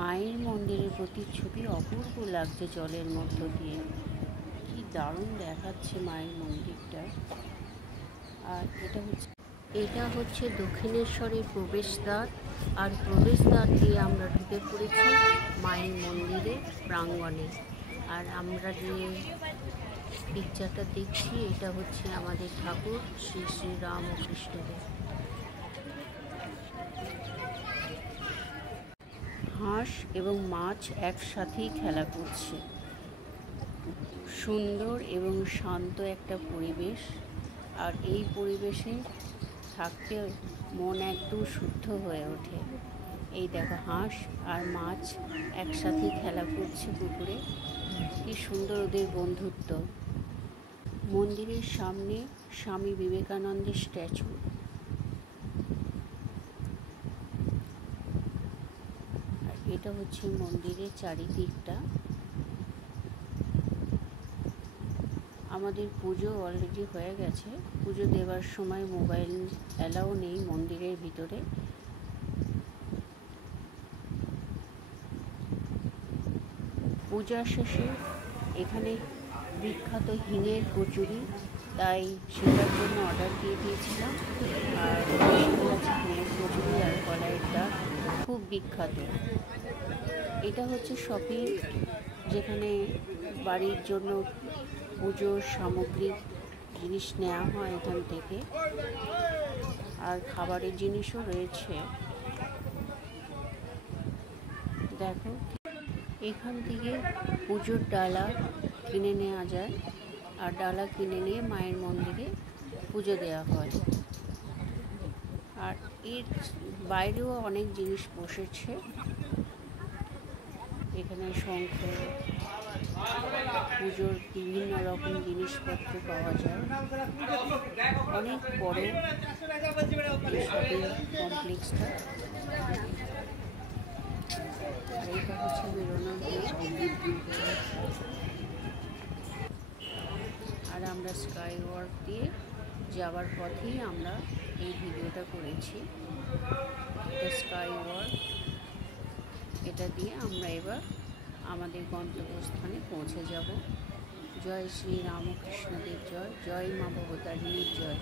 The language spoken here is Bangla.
মায়ের মন্দিরের প্রতিচ্ছবি অপূর্ব লাগছে জলের মধ্য দিয়ে। কি দারুণ দেখাচ্ছে মায়ের মন্দিরটা। আর এটা হচ্ছে দক্ষিণেশ্বরের প্রবেশদ্বার। আর প্রবেশদ্বার দিয়ে আমরা ঢুকে পড়েছি মায়ের মন্দিরের প্রাঙ্গণে। আর আমরা যে পিকচারটা দেখছি এটা হচ্ছে আমাদের ঠাকুর শ্রী শ্রী রামকৃষ্ণদেব। হাঁস এবং মাছ একসাথেই খেলা করছে। সুন্দর এবং শান্ত একটা পরিবেশ। আর এই পরিবেশে থাকতে মন একদম শুদ্ধ হয়ে ওঠে। এই দেখো হাঁস আর মাছ একসাথেই খেলা করছে পুকুরে। কি সুন্দর ওদের বন্ধুত্ব। মন্দিরের সামনে স্বামী বিবেকানন্দের স্ট্যাচু। আর এটা হচ্ছে মন্দিরের চারিদিকটা। আমাদের পুজো অলরেডি হয়ে গেছে। পুজো দেওয়ার সময় মোবাইল অ্যালাউ নেই মন্দিরের ভিতরে। পূজা শেষে এখানে বিখ্যাত হিঙের কচুরি, তাই সেটার জন্য অর্ডার দিয়ে দিয়েছিলাম। আর হিঙের কচুরি আর কলাইয়ের ডাল খুব বিখ্যাত। এটা হচ্ছে শপিং, যেখানে বাড়ির জন্য পুজোর সামগ্রিক জিনিস নেওয়া হয় এখান থেকে। আর খাবারের জিনিসও রয়েছে। দেখো, এখান থেকে পুজোর ডালা কিনে নেওয়া যায়। আর ডালা কিনে নিয়ে মায়ের মন্দিরে পুজো দেওয়া হয়। আর এর বাইরেও অনেক জিনিস বসেছে। এখানে শঙ্খ, পুজোর বিভিন্ন রকম জিনিসপত্র পাওয়া যায়। অনেক বড় এই শপিং কমপ্লেক্সটা। আর এটা হচ্ছে বেরোনোর গেট। আর আমরা স্কাই ওয়াক দিয়ে যাওয়ার পথেই আমরা এই ভিডিওটা করেছি। এটা স্কাই ওয়াক। এটা দিয়ে আমরা এবার আমাদের গন্তব্যস্থানে পৌঁছে যাব। জয় শ্রী রামকৃষ্ণদেব জয়। জয় মা ভবতারিণীর জয়।